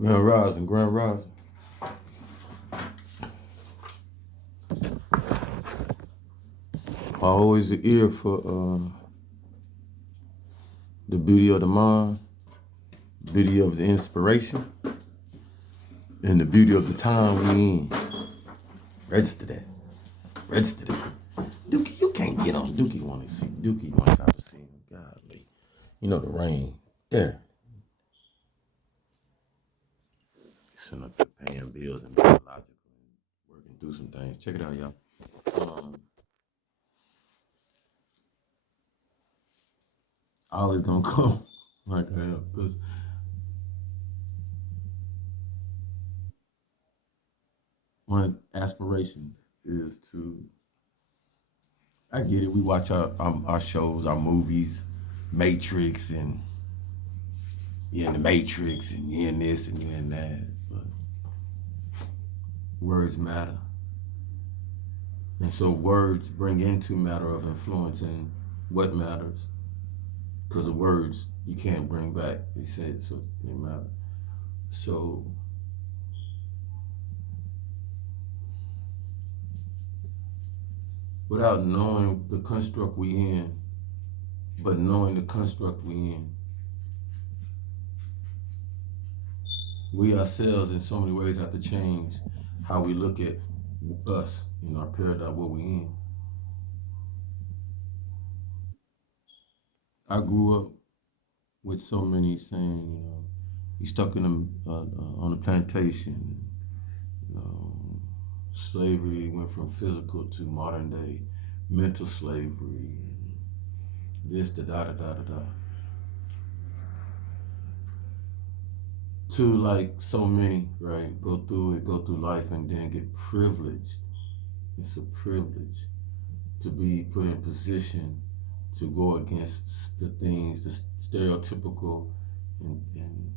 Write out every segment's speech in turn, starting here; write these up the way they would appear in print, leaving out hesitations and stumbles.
Grand Rising, Grand Rising. Always an ear for the beauty of the mind, beauty of the inspiration, and the beauty of the time we in. Register that. Register that. Dookie, you can't get on Dookie want to see. Dookie wants out to see him. Godly. You know the rain. There. Sitting up there paying bills and being logical and working through some things. Check it out, y'all. I always gonna come like I am. Because one aspiration is to, I get it. We watch our shows, our movies, Matrix, and you're in the Matrix, and you're in this, and you're in that. But words matter, and so words bring into matter of influencing what matters. Because the words you can't bring back. They said so they matter. So without knowing the construct we in, but knowing the construct we in, we ourselves in so many ways have to change how we look at us in our paradigm, what we in. I grew up with so many saying, you stuck in on a plantation. You know, slavery went from physical to modern day mental slavery. This, da da da da da da. To like so many, right? Go through life, and then get privileged. It's a privilege to be put in position to go against the things, the stereotypical and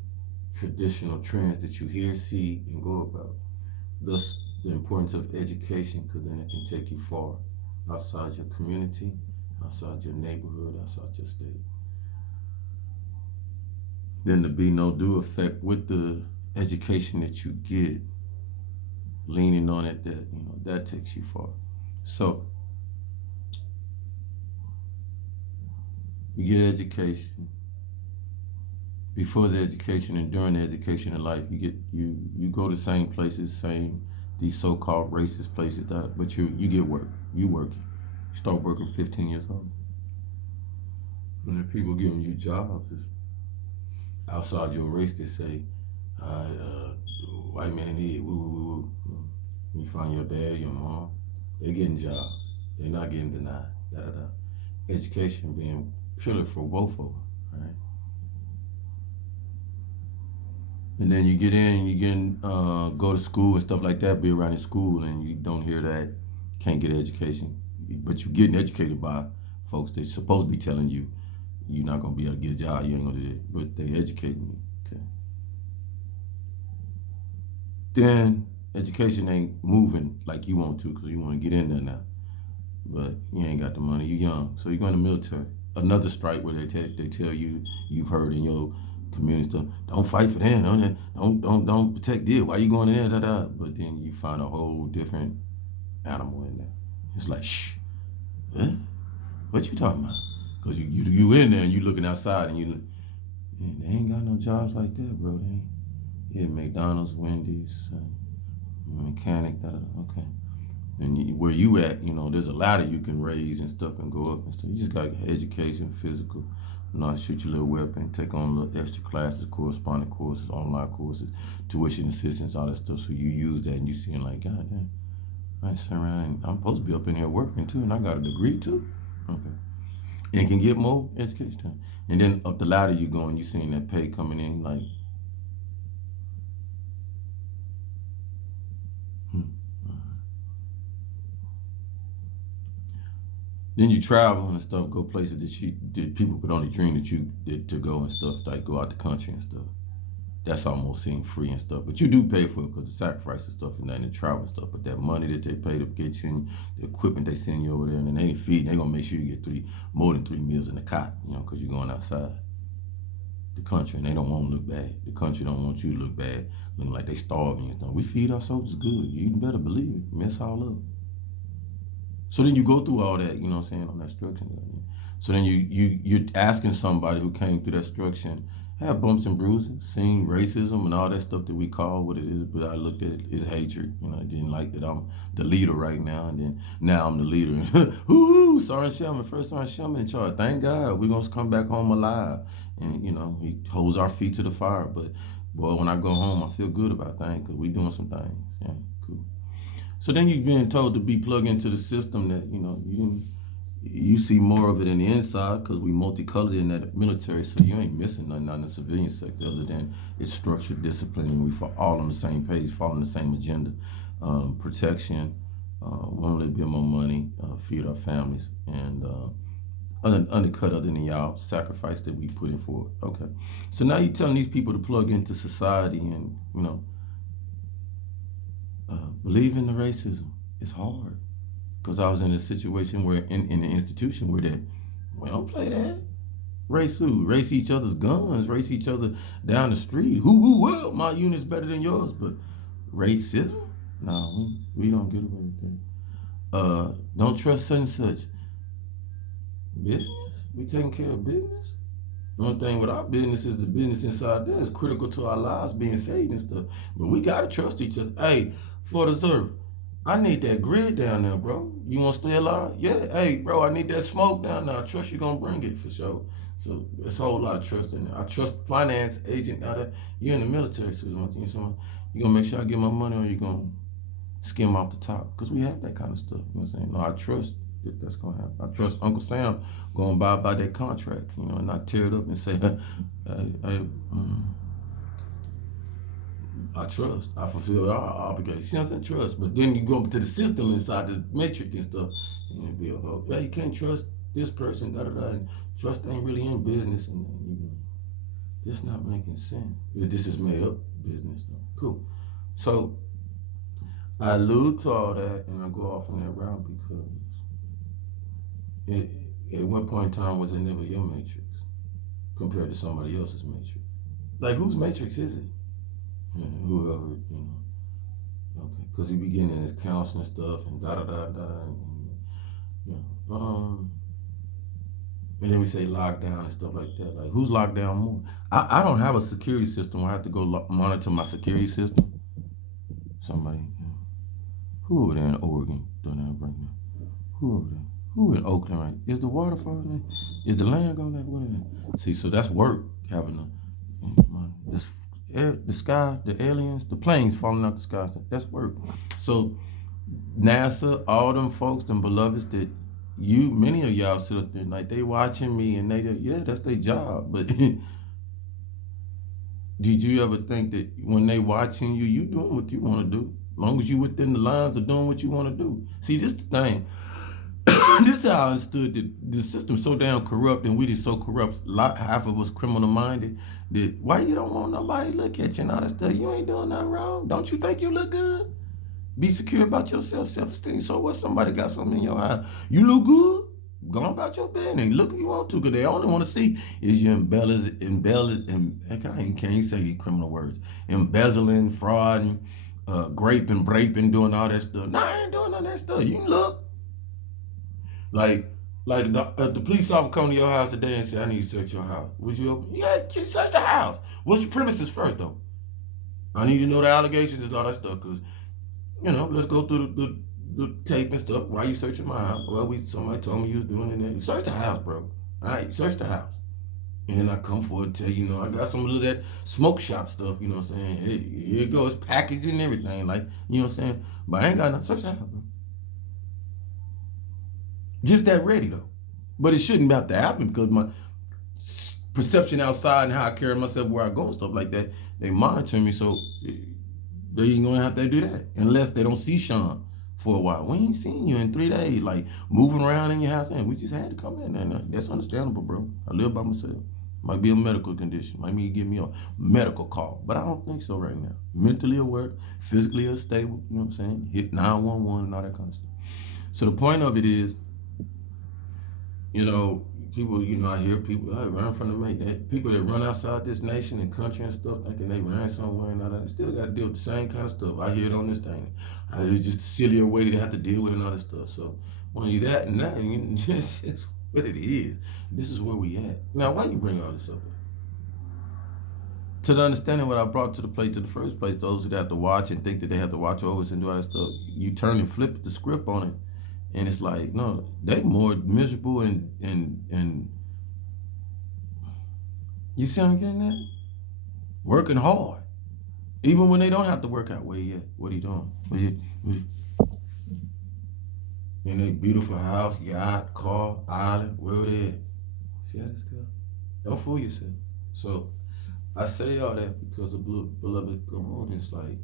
traditional trends that you hear, see, and go about. Thus, the importance of education, because then it can take you far outside your community, outside your neighborhood, outside your state. Then to be no do effect with the education that you get, leaning on it, that takes you far. So you get education. Before the education and during the education in life, you go to same places, these so-called racist places, but you get work. You working. You start working 15 years old. When the people giving you jobs outside your race, they say, white man here, woo, woo, woo. You find your dad, your mom, they're getting jobs. They're not getting denied. Da da da. Education being pillar for both of them, right? And then you get in, you get go to school and stuff like that, be around in school, and you don't hear that, can't get an education. But you're getting educated by folks that's supposed to be telling you you're not going to be able to get a job, you ain't going to do it. But they educating you, okay? Then education ain't moving like you want to because you want to get in there now. But you ain't got the money, you young. So you go in the military. Another strike where they tell you, you've heard in your community stuff, don't fight for them, don't protect this. Why you going in there? Da, da. But then you find a whole different animal in there. It's like, shh, huh? What you talking about? Because you in there and you looking outside and man, they ain't got no jobs like that, bro. They ain't. Yeah, McDonald's, Wendy's, mechanic, da, da, da. Okay. And where you at, there's a ladder you can raise and stuff and go up and stuff. You just got education, physical, know how to shoot your little weapon, take on little extra classes, corresponding courses, online courses, tuition assistance, all that stuff. So you use that and you seeing like, God damn, I sit around and I'm supposed to be up in here working too, and I got a degree too. Okay. And can get more education time. And then up the ladder you go and you seeing that pay coming in like, Then you travel and stuff, go places that people could only dream that you did to go and stuff, like go out the country and stuff. That's almost seem free and stuff. But you do pay for it because the sacrifice and stuff and that and the travel and stuff. But that money that they pay to get you in, the equipment they send you over there, and then they ain't feeding, they gonna make sure you get more than 3 meals in the cot, because you're going outside. the country, and they don't want to look bad. The country don't want you to look bad, looking like they starving and stuff. We feed our soldiers good. You better believe it. Mess all up. So then you go through all that, you know what I'm saying, on that structure. So then you're asking somebody who came through that structure, had bumps and bruises, seen racism and all that stuff that we call what it is, but I looked at it as hatred. You know, I didn't like that I'm the leader right now, and then now I'm the leader. Ooh, Sergeant Sherman, first Sergeant Sherman in charge. Thank God we're gonna come back home alive, and you know he holds our feet to the fire. But boy, when I go home, I feel good about things because we doing some things. Yeah, cool. So then you've been told to be plugged into the system that you know you didn't. You see more of it in the inside because we multicolored in that military, so you ain't missing nothing on the civilian sector other than it's structured discipline, and we all on the same page, following the same agenda, protection, want a little bit more money, feed our families, and undercut other than y'all sacrifice that we put in for it. Okay, so now you're telling these people to plug into society and you know believe in the racism. It's hard. Because I was in a situation where, in an institution where we don't play that. Race who? Race each other's guns, race each other down the street. Well, my unit's better than yours. But racism? No, we don't get away with that. Don't trust such and such. Business? We taking care of business? The only thing with our business is the business inside there is critical to our lives being saved and stuff. But we got to trust each other. Hey, for the serve. I need that grid down there, bro. You want to stay alive? Yeah. Hey, bro, I need that smoke down there. I trust you going to bring it for sure. So there's a whole lot of trust in there. I trust finance agent out there. You're in the military, so you going to make sure I get my money or you going to skim off the top? Because we have that kind of stuff. You know what I'm saying? No, I trust that's going to happen. I trust Uncle Sam going to buy that contract, you know, and not tear it up and say, I trust. I fulfilled our obligations and trust. But then you go to the system inside the metric and stuff, and it be yeah, you can't trust this person, da da da. And trust ain't really in business, and you know, this not making sense. This is made up business, though. Cool. So I allude to all that, and I go off on that route because at one point in time was it never your matrix compared to somebody else's matrix. Like whose matrix is it? Yeah, whoever, you know, okay, because he be getting in his counseling stuff and da da da da, and you know, and then we say lockdown and stuff like that. Like who's locked down more? I don't have a security system where I have to go monitor my security system. Somebody, you know, who over there in Oregon doing that right now? Who over there? Who in Oakland right? Is the water falling? Is the land going that way? See, so that's work having this. The sky, the aliens, the planes falling out the sky. That's work. So NASA, all them folks, them beloveds that many of y'all sit up there like they watching me and that's their job. But did you ever think that when they watching you, you doing what you want to do? As long as you within the lines of doing what you want to do. See, this the thing. This is how I understood that the system's so damn corrupt and we just so corrupt, half of us criminal minded, that why you don't want nobody to look at you and all that stuff? You ain't doing nothing wrong. Don't you think you look good? Be secure about yourself, self-esteem. So what, somebody got something in your eye? You look good? Go about your business. Look if you want to, because they only want to see is you and I can't say these criminal words. Embezzling, fraud, graping, braping, doing all that stuff. Nah, I ain't doing none of that stuff. You can look. Like the police officer come to your house today and say, I need to search your house. Would you open? Yeah, just search the house. What's the premises first, though? I need to know the allegations and all that stuff, because, you know, let's go through the tape and stuff. Why you searching my house? Well, somebody told me you was doing it. Search the house, bro. All right, search the house. And then I come forward and tell you, you know, I got some of that smoke shop stuff, you know what I'm saying? Hey, here it goes, packaging and everything, like, you know what I'm saying? But I ain't got nothing. Search the house, bro. Just that ready, though. But it shouldn't have to happen because my perception outside and how I carry myself, where I go and stuff like that, they monitor me, so they ain't gonna have to do that unless they don't see Sean for a while. We ain't seen you in 3 days, like moving around in your house, and we just had to come in, and that's understandable, bro. I live by myself. Might be a medical condition. Might mean give me a medical call, but I don't think so right now. Mentally aware, physically unstable, you know what I'm saying? Hit 911 and all that kind of stuff. So the point of it is, you know, people, I hear people, I run from the people that run outside this nation and country and stuff, thinking they ran somewhere and all that, still got to deal with the same kind of stuff. I hear it on this thing. It's just a sillier way to have to deal with and all that stuff. So when you that and that, it's what it is. This is where we at. Now, why you bring all this up? To the understanding what I brought to the plate to the first place, those that have to watch and think that they have to watch over us and do all that stuff, you turn and flip the script on it, and it's like, no, they more miserable and you see what I'm getting at? Working hard. Even when they don't have to work out. Where you at? What are you doing? In a beautiful house, yacht, car, island, wherever they at. See how this go? Don't fool yourself. So I say all that because of beloved Gamon. It's like,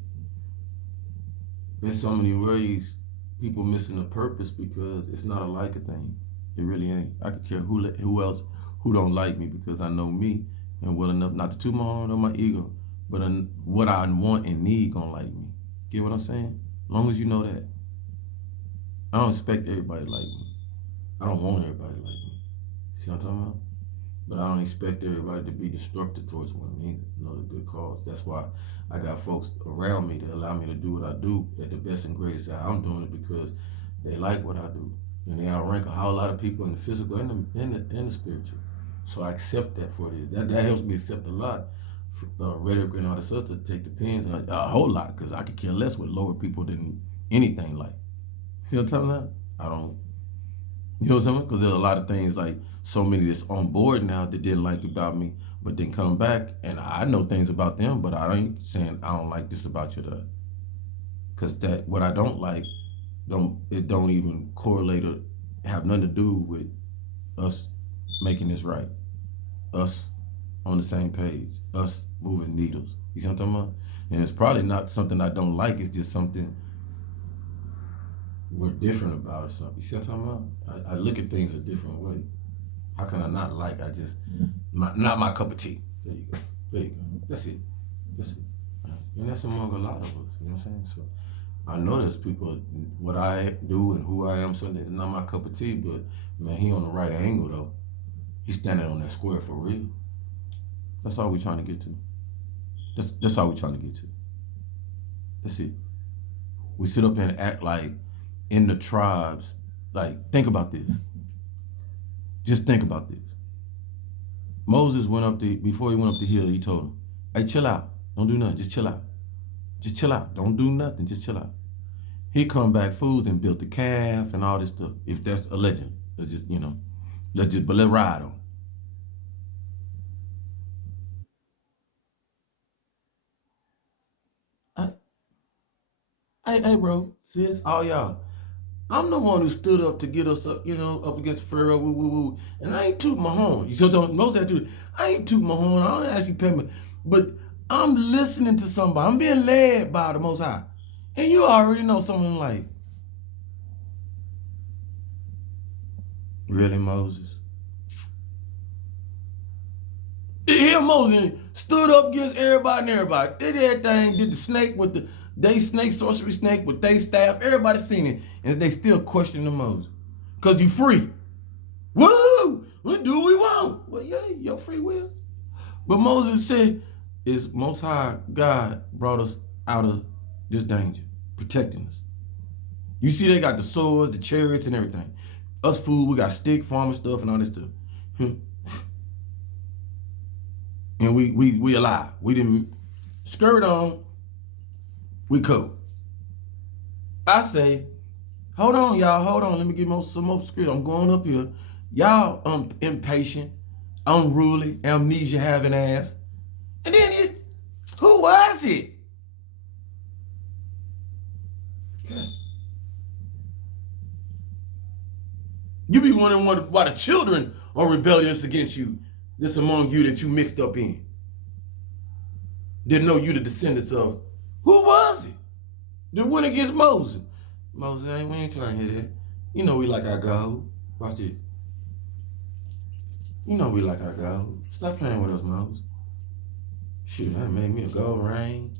in so many ways, people missing the purpose because it's not a like a thing. It really ain't. I could care who else who don't like me because I know me and well enough not to toot my horn or my ego, but what I want and need gonna like me. Get what I'm saying? As long as you know that. I don't expect everybody to like me. I don't want everybody to like me. See what I'm talking about? But I don't expect everybody to be destructive towards one either. The good cause. That's why I got folks around me that allow me to do what I do at the best and greatest. I'm doing it because they like what I do. And they outrank a whole lot of people in the physical and the spiritual. So I accept that for it. That helps me accept a lot. Rhetoric and all this stuff to take the pins and a whole lot because I could care less with lower people than anything like. See what I'm talking about? I don't. You know what I'm saying? Because there's a lot of things like so many that's on board now that didn't like about me, but then come back and I know things about them, but I ain't saying I don't like this about you. Because that what I don't like don't even correlate or have nothing to do with us making this right. Us on the same page. Us moving needles. You see what I'm talking about? And it's probably not something I don't like. It's just something we're different about or something. You see what I'm talking about? I look at things a different way. How can I not like? Not my cup of tea. There you go. There you go. That's it. And that's among a lot of us. You know what I'm saying? So I know there's people, what I do and who I am, something that's not my cup of tea, but man, he on the right angle though. He's standing on that square for real. That's all we're trying to get to. That's all we're trying to get to. That's it. We sit up and act like in the tribes, like, think about this. Just think about this. Moses before he went up the hill, he told him, hey, chill out. Don't do nothing. Just chill out. Just chill out. Don't do nothing. Just chill out. He come back fools and built the calf and all this stuff. If that's a legend, let's ride on. Hey, bro, sis, all y'all. I'm the one who stood up to get us up, up against Pharaoh, woo, woo, woo. And I ain't tooting my horn. You see what most have to do? I ain't tooting my horn. I don't ask you payment. But I'm listening to somebody. I'm being led by the Most High. And you already know something like, really, Moses? Here Moses stood up against everybody and everybody. Did everything, did the snake with the sorcery snake with they staff. Everybody seen it. And they still questioning the Moses. Because you free. Woo! What do we want? Well, yeah, your free will. But Moses said, is Most High God brought us out of this danger, protecting us. You see they got the swords, the chariots, and everything. Us food, we got stick, farmer stuff, and all this stuff. And we alive. We didn't skirt on. We cool. I say, hold on, y'all. Hold on. Let me get some more script. I'm going up here. Y'all impatient, unruly, amnesia having ass. And then who was it? Okay. You be wondering why the children are rebellious against you. This among you that you mixed up in. Didn't know you the descendants of. Who was it that went against Moses? Moses, we ain't trying to hear that. You know we like our gold. Watch it. You know we like our gold. Stop playing with us, Moses. Shoot, that made me a gold ring.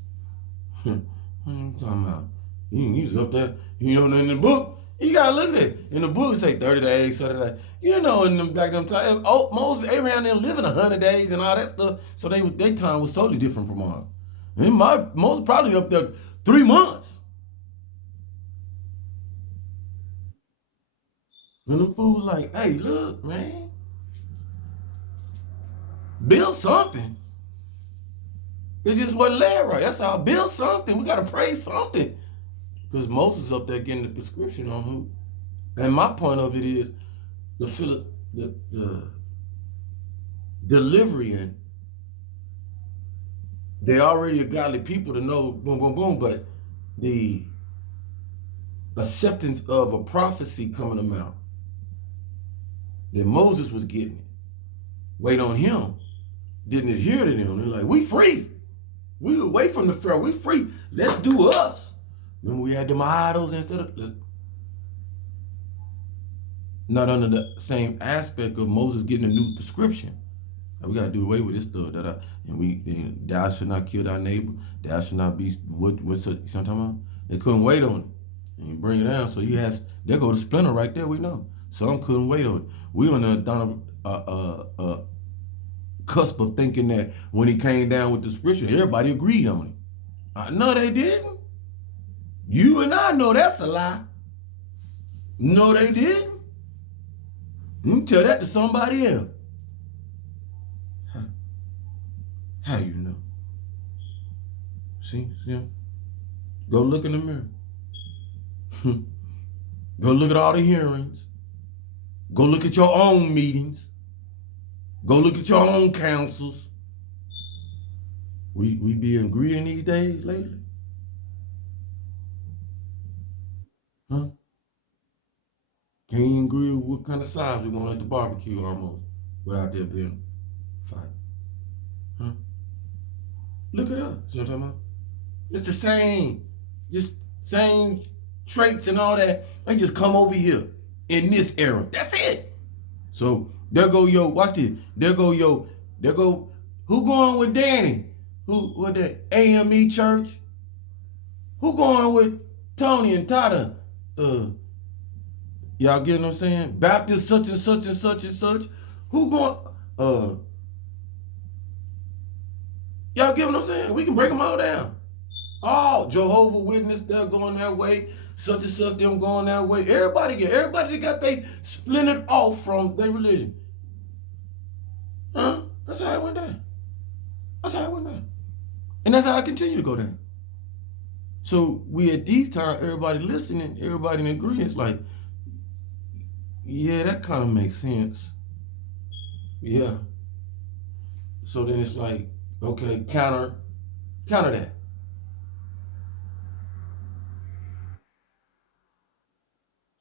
What are you talking about? You was up there, in the book. You gotta look at it. In the book, it say 30 days, 30 days. You know, in them back them time, Moses, Abraham, them living 100 days and all that stuff. So their time was totally different from ours. And Moses probably up there 3 months. And them fools like, hey, look, man, build something. It just wasn't led right. That's all. Build something. We gotta pray something. Because Moses up there getting the prescription on who. And my point of it is the delivery, and they already are godly people to know boom, boom, boom, but the acceptance of a prophecy coming about that Moses was getting it. Wait on him. Didn't adhere to them. They're like, we free. We away from the Pharaoh. We free. Let's do us. Remember we had them idols instead of, not under the same aspect of Moses getting a new prescription. We gotta do away with this stuff. And thou should not kill thy neighbor. Thou should not be what's you know what I'm talking about? They couldn't wait on it. And you bring it down. So there go the splinter right there, we know. Some couldn't wait on it. We on the cusp of thinking that when he came down with the scripture, everybody agreed on it. No, they didn't. You and I know that's a lie. No, they didn't. You can tell that to somebody else. How you know? See? Go look in the mirror. Go look at all the hearings. Go look at your own meetings. Go look at your own councils. We be agreeing these days lately? Huh? Can't even agree with what kind of size we're gonna at the barbecue almost without there being a fight. Huh? Look it up. See what I'm talking about? It's the same, just same traits and all that. They just come over here in this era. That's it. So there go watch this. There go, who going with Danny? Who, what that, AME church? Who going with Tony and Tata? Y'all get what I'm saying? Baptist such and such and such and such. Who going, y'all get what I'm saying? We can break them all down. Oh, Jehovah Witness, they're going that way. Such and such, them going that way. Everybody that got they splintered off from their religion. Huh? That's how it went down. That's how it went down. And that's how I continue to go down. So we at these times, everybody listening, everybody in agreement, like, yeah, that kind of makes sense. Yeah. So then it's like, okay, counter that.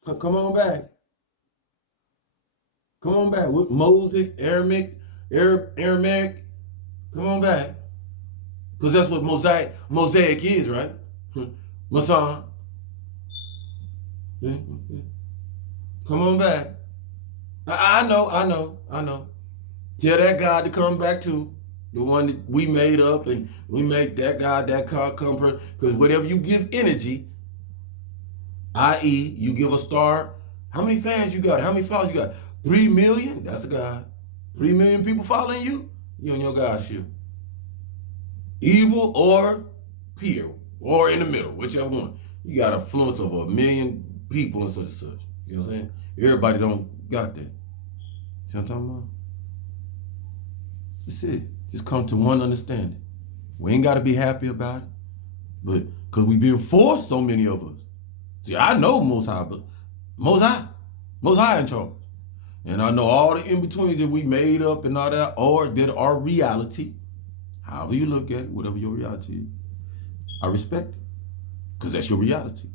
Come on back. Come on back. With Mosaic, Aramaic. Come on back. Because that's what mosaic is, right? Masan. Come on back. I know. Tell that God to come back too. The one that we made up, and we make that God, that God come. Because whatever you give energy, i.e., you give a star. How many fans you got? How many followers you got? 3 million? That's a God. 3 million people following you? You on your God's shoe. Evil or pure, or in the middle, whichever one. You got an influence of 1 million people and such and such. You know what I'm saying? Everybody don't got that. See what I'm talking about? That's it. Just come to one understanding. We ain't got to be happy about it, but because we being forced, so many of us. See, I know Most High, but Most High in charge. And I know all the in-betweens that we made up and all that, or that are reality. However you look at it, whatever your reality is, I respect it, because that's your reality.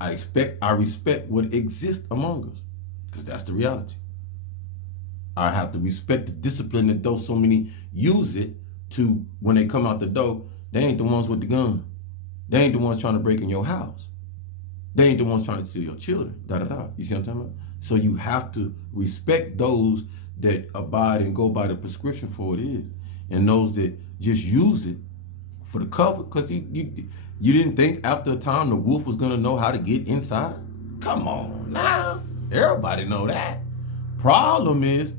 I respect what exists among us, because that's the reality. I have to respect the discipline that those so many use it to, when they come out the door, they ain't the ones with the gun. They ain't the ones trying to break in your house. They ain't the ones trying to steal your children. You see what I'm talking about? So you have to respect those that abide and go by the prescription for what it is, and those that just use it for the cover. Because you didn't think after a time the wolf was gonna know how to get inside. Come on now. Everybody know that. Problem is,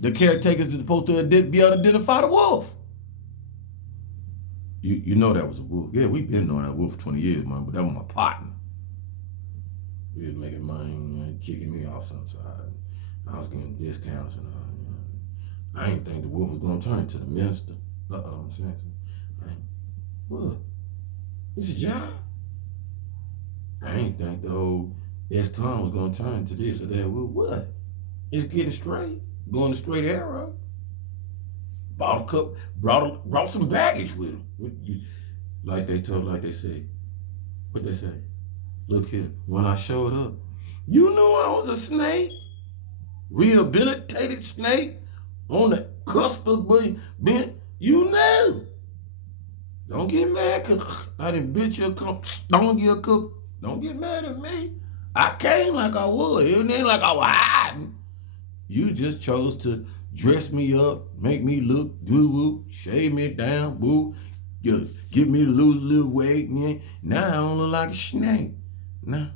the caretakers are supposed to be able to identify the wolf. You know that was a wolf. Yeah, we've been knowing that wolf for 20 years, man, but that was my partner. He was making money, kicking me off sometimes. I was getting discounts and all. I didn't think the wolf was going to turn into the minister. I'm saying, what? This is John. I didn't think the old ex-con was going to turn into this or that. Well, what? It's getting straight, going the straight arrow. Bought a cup, brought some baggage with him. Like they say. What they say? Look here, when I showed up, you knew I was a snake, rehabilitated snake, on the cusp of being, you knew. Don't get mad because I didn't bitch you a cup, don't get a cup. Don't get mad at me. I came like I was. It ain't like I was hiding. You just chose to dress me up, make me look doo-woo, shave me down, boo. You get me to lose a little weight. Man. Now I don't look like a snake. Nah.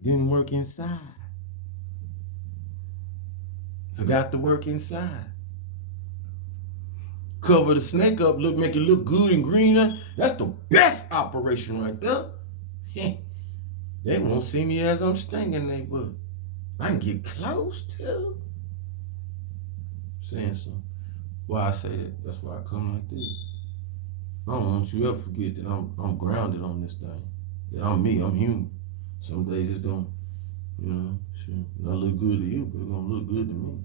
Didn't work inside. Forgot to work inside. Cover the snake up, make it look good and green. That's the best operation right there. They won't see me as I'm stinging they but I can get close to. Saying something. Why I say that, that's why I come like this. I don't want you ever forget that I'm grounded on this thing. That I'm me, I'm human. Some days it's gonna, not look good to you, but it's gonna look good to me.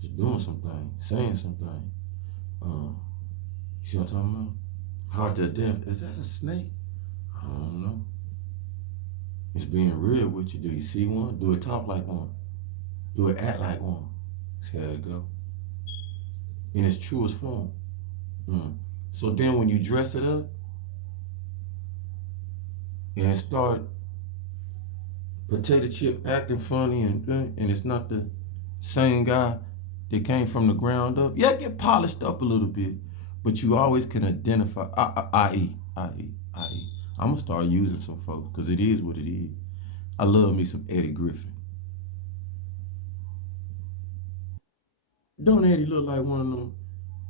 Just doing something, saying something. You see what I'm talking about? Hard to identify. Is that a snake? I don't know. It's being real with you. Do you see one? Do it talk like one? Do it act like one? See how it go? In its truest form. So then when you dress it up and it start potato chip acting funny and it's not the same guy that came from the ground up, yeah, get polished up a little bit, but you always can identify, i.e. I'm gonna start using some folks because it is what it is. I love me some Eddie Griffin. Don't Eddie look like one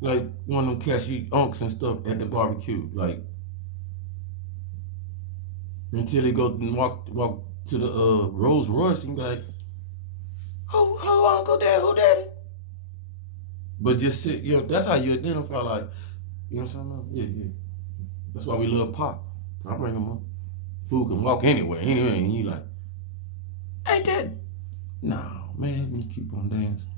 of them cats you unks and stuff at the barbecue, like until he go and walk to the Rolls Royce and be like, who Uncle Dad, who Daddy? But just sit, that's how you identify, like, you know what I'm saying? Yeah. That's why we love Pop. I bring him up. Food can walk anywhere, and you like, ain't that? No, man, you keep on dancing.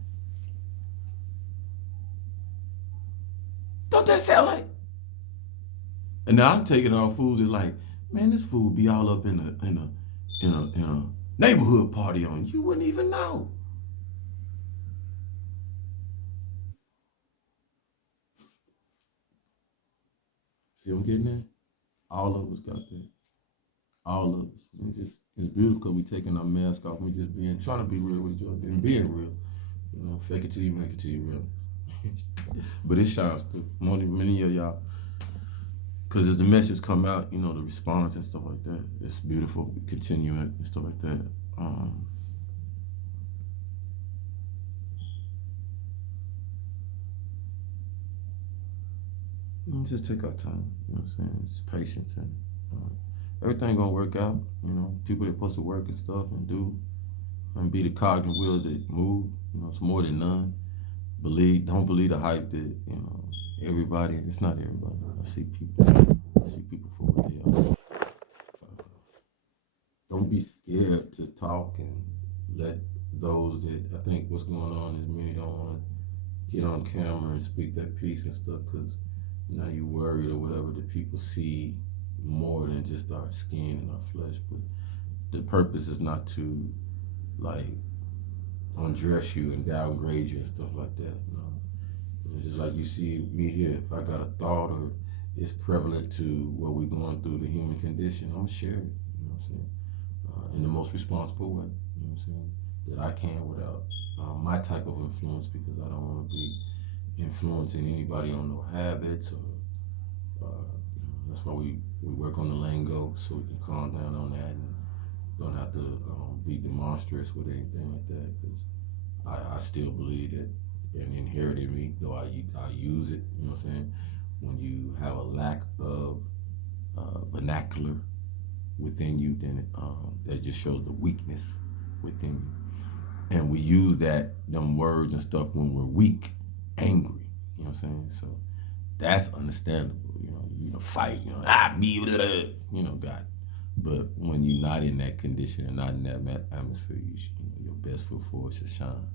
Don't that sound like? And now I'm taking off foods that's like, man, this food be all up in a neighborhood party on you wouldn't even know. See what I'm getting at? All of us got that. All of us. It's beautiful because we taking our mask off. We just trying to be real with each other and being real. Fake it till you make it till you real. But it shines through. Many of y'all, because as the message come out, the response and stuff like that, it's beautiful. We continue it and stuff like that. Just take our time. You know what I'm saying? It's patience and everything gonna work out. People that supposed to work and stuff and do and be the cognitive wheels that move. It's more than none. Don't believe the hype that everybody. It's not everybody. I see people for what they are. Don't be scared to talk and let those that I think what's going on is many don't want to get on camera and speak that piece and stuff because now you worried or whatever that people see more than just our skin and our flesh. But the purpose is not to like undress you and downgrade you and stuff like that. Just like you see me here, if I got a thought or it's prevalent to what we're going through, the human condition, I'm gonna share it. You know what I'm saying? In the most responsible way. You know what I'm saying? That I can without my type of influence because I don't want to be influencing anybody on no habits or That's why we work on the lingo so we can calm down on that and don't have to be demonstrous with anything like that. Because I still believe that and inherited me, though I use it. You know what I'm saying? When you have a lack of vernacular within you, then that just shows the weakness within you. And we use them words and stuff when we're weak, angry. You know what I'm saying? So that's understandable. Fight. Be blah, blah, God. But when you're not in that condition and not in that atmosphere, your best foot forward should shine.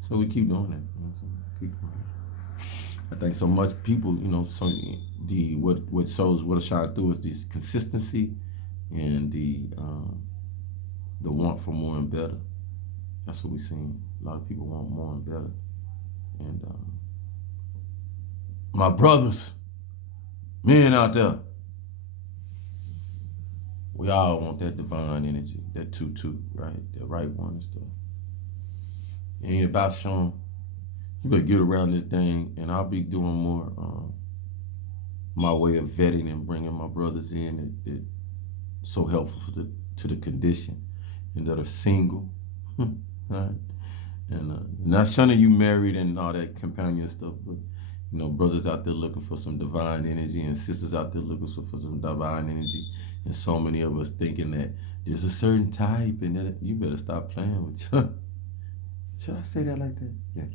So we keep doing that. You know what I'm saying? Keep doing that. I think so much people, so what shows what'll shine through is this consistency and the want for more and better. That's what we're seeing. A lot of people want more and better. And my brothers, men out there, we all want that divine energy, that tutu, right? That right one and stuff. It ain't about showing. You better get around this thing, and I'll be doing more my way of vetting and bringing my brothers in that so helpful to the condition and that are single. Right? And not shunning you married and all that companion stuff, but brothers out there looking for some divine energy and sisters out there looking for some divine energy, and so many of us thinking that there's a certain type and that you better stop playing with you. Should I say that like that? Yeah.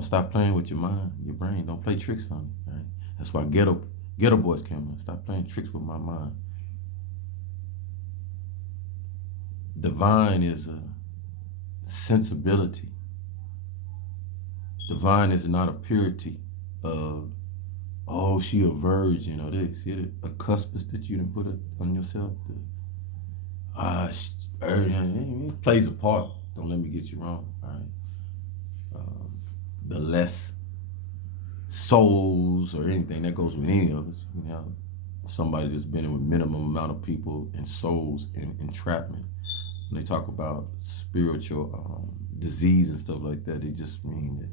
Stop playing with your mind, your brain. Don't play tricks on it. Right? That's why ghetto boys came in. Stop playing tricks with my mind. Divine is a sensibility. Divine is not a purity of, oh, she a virgin or this. See a cuspis that you didn't put it on yourself. It plays a part. Don't let me get you wrong. All right. The less souls or anything that goes with any of us. Somebody that's been in with minimum amount of people and souls in entrapment. When they talk about spiritual disease and stuff like that, they just mean that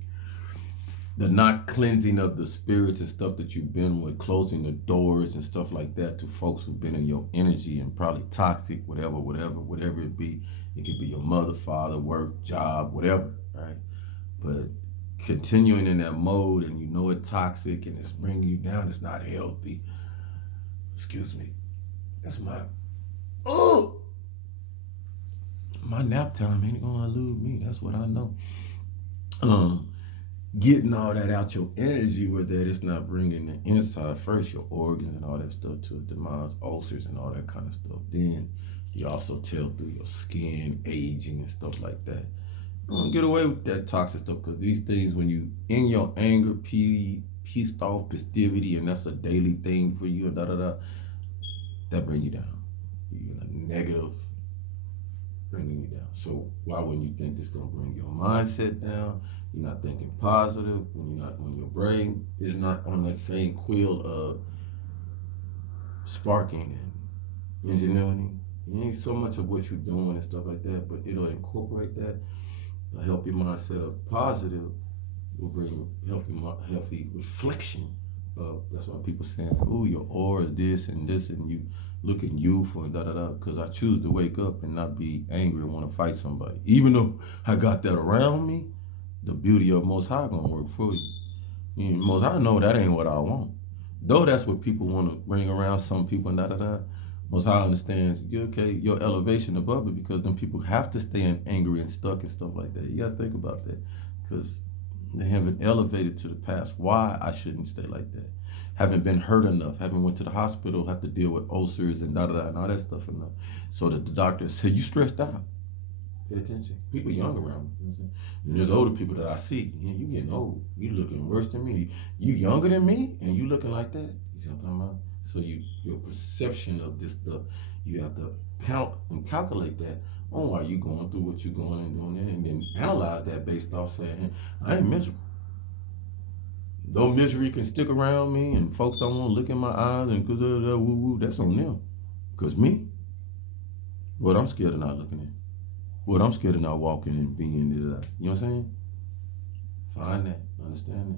the not cleansing of the spirits and stuff that you've been with, closing the doors and stuff like that to folks who've been in your energy and probably toxic, whatever it be. It could be your mother, father, work, job, whatever, right? But continuing in that mode and it's toxic and it's bringing you down, it's not healthy. Excuse me. That's my nap time ain't gonna elude me. That's what I know. Getting all that out your energy with that, it's not bringing the inside first, your organs and all that stuff to a demise, ulcers and all that kind of stuff. Then you also tell through your skin, aging and stuff like that. You don't get away with that toxic stuff because these things, when you in your anger, pissed off, festivity, and that's a daily thing for you and that bring you down. You're in a negative, bringing you down. So why wouldn't you think this gonna bring your mindset down? You're not thinking positive when your brain is not on that same quill of sparking and ingenuity. It ain't so much of what you're doing and stuff like that, but it'll incorporate that. A healthy mindset of positive will bring healthy reflection of. That's why people saying, "Oh, your aura is this, and you looking youthful and Because I choose to wake up and not be angry and want to fight somebody, even though I got that around me. The beauty of Most High gonna work for you. Most High know that ain't what I want. Though that's what people want to bring around some people and Most High understands, your elevation above it, because them people have to stay angry and stuck and stuff like that. You gotta think about that, because they haven't elevated to the past. Why I shouldn't stay like that? Haven't been hurt enough. Haven't went to the hospital. Have to deal with ulcers and and all that stuff enough. So that the doctor said, you stressed out. Pay attention. People young around me. You know what I'm saying? And there's older people that I see. You getting old. You looking worse than me. You younger than me, and you looking like that. You see what I'm talking about? So your perception of this stuff, you have to count and calculate that on why you going through what you're going and doing that, and then analyze that based off saying, I ain't miserable. Though misery can stick around me and folks don't want to look in my eyes and woo, that's on them. Because me, what I'm scared of not looking at. What I'm scared of not walking and being into that. You know what I'm saying? Find that. Understand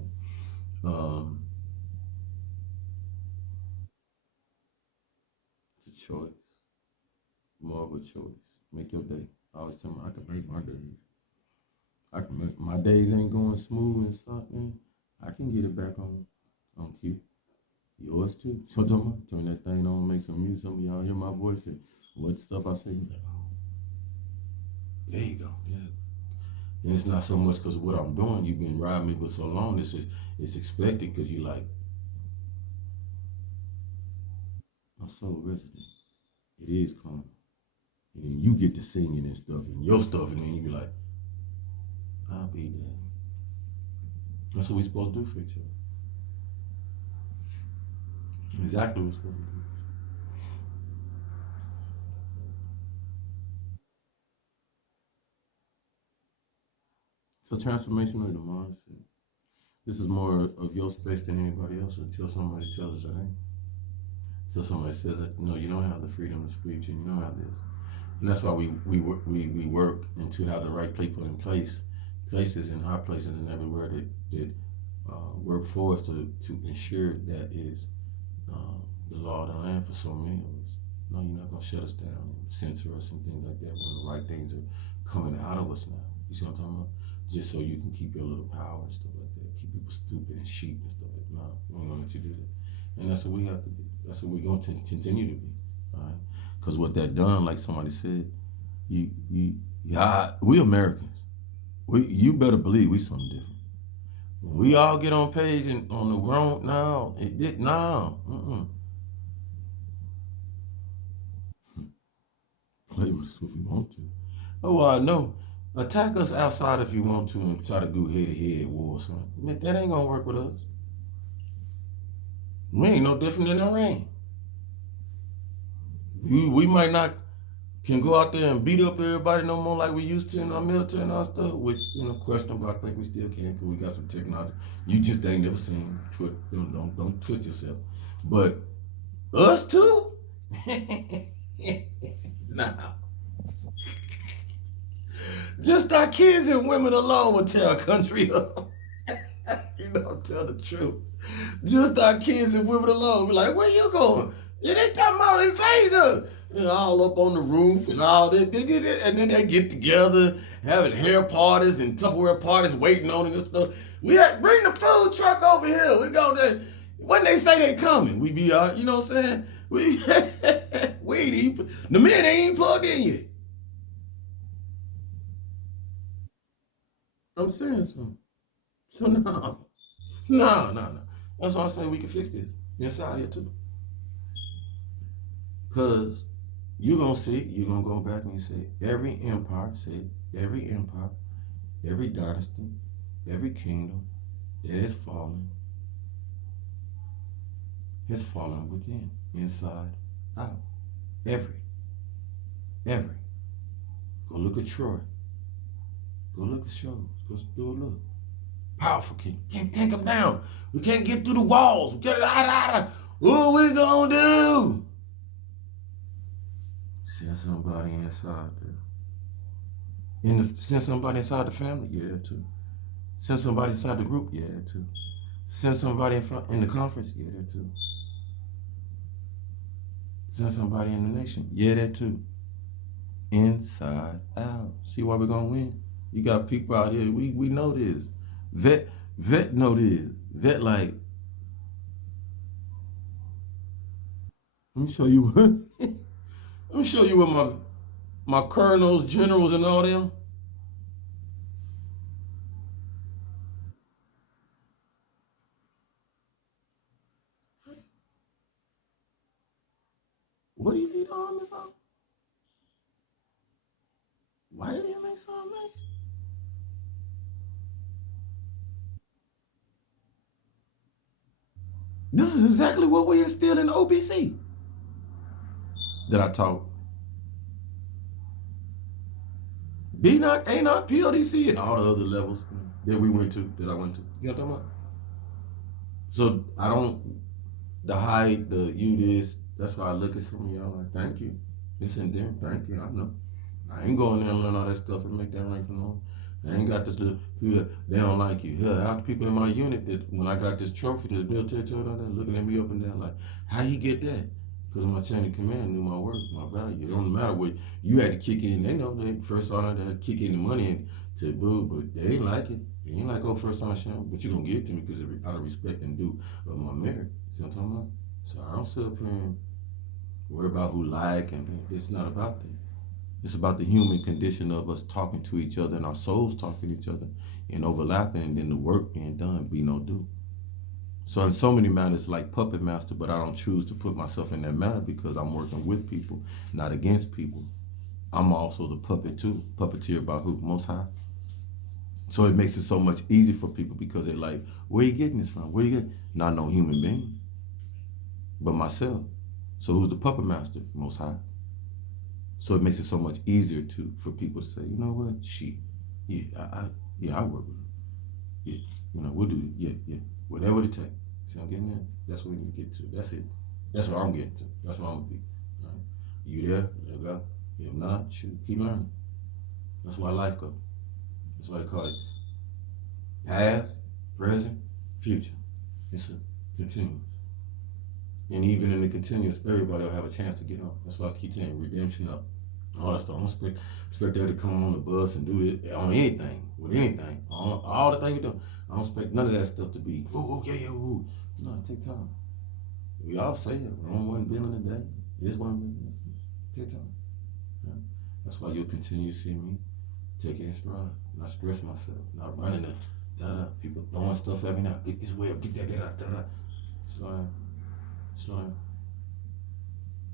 that. choice. More of a choice. Make your day. I always tell me I can make my days. I can make my days ain't going smooth and something. I can get it back on cue. Yours too. So don't turn that thing on, make some music. Some of y'all hear my voice and what stuff I say. You're like, oh, there you go. Yeah. And it's not so much because of what I'm doing. You've been riding me for so long. It's expected because you like my soul resident. It is calm. And then you get to singing and stuff and your stuff, and then you be like, I'll be there. That's what we supposed to do for each other. Exactly what we're supposed to do. So transformation of the mindset. This is more of your space than anybody else until somebody tells us it ain't. Until somebody says that no, you don't have the freedom to speak and you don't have this. And that's why we work and to have the right people in places in high places and everywhere that work for us to ensure that is the law of the land for so many of us. No, you're not gonna shut us down and censor us and things like that when the right things are coming out of us now. You see what I'm talking about? Just so you can keep your little power and stuff like that. Keep people stupid and sheep and stuff like that. No, we ain't gonna let you do that. And that's what we have to be. That's what we're going to continue to be. All right. Because what that done, like somebody said, we Americans. You better believe we something different. When we all get on page and on the ground, no, it did no. Play with us if we want to. Oh, well, I know. Attack us outside if you want to and try to go head to head war or something. That ain't gonna work with us. We ain't no different than Iran. We might not can go out there and beat up everybody no more like we used to in our military and our stuff, which, questionable. I think we still can because we got some technology. You just ain't never seen. Don't twist yourself. But us too? Nah. Just our kids and women alone will tear our country up. Tell the truth. Just our kids and women alone. Be like, where you going? Yeah, they talking about invade us. All up on the roof and all that. And then they get together, having hair parties and Tupperware parties, waiting on it and stuff. Bring the food truck over here. We go there. When they say they coming, we be out, you know what I'm saying? We ain't even, the men ain't even plugged in yet. I'm saying something. So no. That's why I say we can fix this inside here too. Because you're going to see, you're going to go back and you say, every empire, every dynasty, every kingdom that has fallen within, inside, out. Every. Go look at Troy. Go look at shows. Go do a look. Powerful king. Can't take them down. We can't get through the walls. We get it out. What we gonna do? Send somebody inside there. Send somebody inside the family, yeah, too. Send somebody inside the group, yeah, too. Send somebody in the conference, yeah, that too. Send somebody in the nation, yeah, that too. Inside out. See why we're gonna win? You got people out here. We know this. Vet know this. Vet like. Let me show you what. Let me show you what my colonels, generals, and all them. What do you need the army for? Why did you make so much? This is exactly what we instilled in the OBC that I taught. B-Knock, A-Knock, PLDC, and all the other levels that we went to, that I went to. You know what I'm talking about? So I don't, the height, the you this, that's why I look at some of y'all like, thank you. This and them, thank you, I know. I ain't going there and learn all that stuff and make that rank for no. I ain't got this little people that they don't like you. Hell, half the people in my unit that when I got this trophy, this military trophy, they're looking at me up and down like, how you get that? Because my chain of command knew my work, my value. It don't matter what you had to kick in. They know they first sergeant had to kick in the money and to boo, but they ain't like it. They ain't like, oh, first sergeant, but you gonna give it to me because out of respect and due of my merit. See what I'm talking about? So I don't sit up here and worry about who like, and it's not about that. It's about the human condition of us talking to each other and our souls talking to each other and overlapping, and then the work being done be no do. So in so many manners, like puppet master, but I don't choose to put myself in that manner because I'm working with people, not against people. I'm also the puppet too, puppeteer by who? Most High. So it makes it so much easier for people because they're like, where you getting this from? Where you getting? Not no human being, but myself. So who's the puppet master? Most High. So it makes it so much easier for people to say, you know what? I work with her. Yeah, we'll do it. Yeah. Whatever it takes. See what I'm getting at? That's what we need to get to. That's it. That's what I'm getting to. That's what I'm gonna be. All right? You there? There you go. If not, shoot, keep learning. That's why life goes. That's why they call it past, present, future. It's a continuous. And even in the continuous, everybody will have a chance to get on. That's why I keep saying redemption up. All that stuff. I don't expect them to come on the bus and do it on anything, with anything. All the things we do. I don't expect none of that stuff to be, ooh. No, it take time. We all say it. Rome wasn't built in a day. This one, take time. Yeah. That's why you'll continue to see me take it in stride. Not stress myself. Not running it. People throwing stuff at me now. Get this way up, get that, Slow down.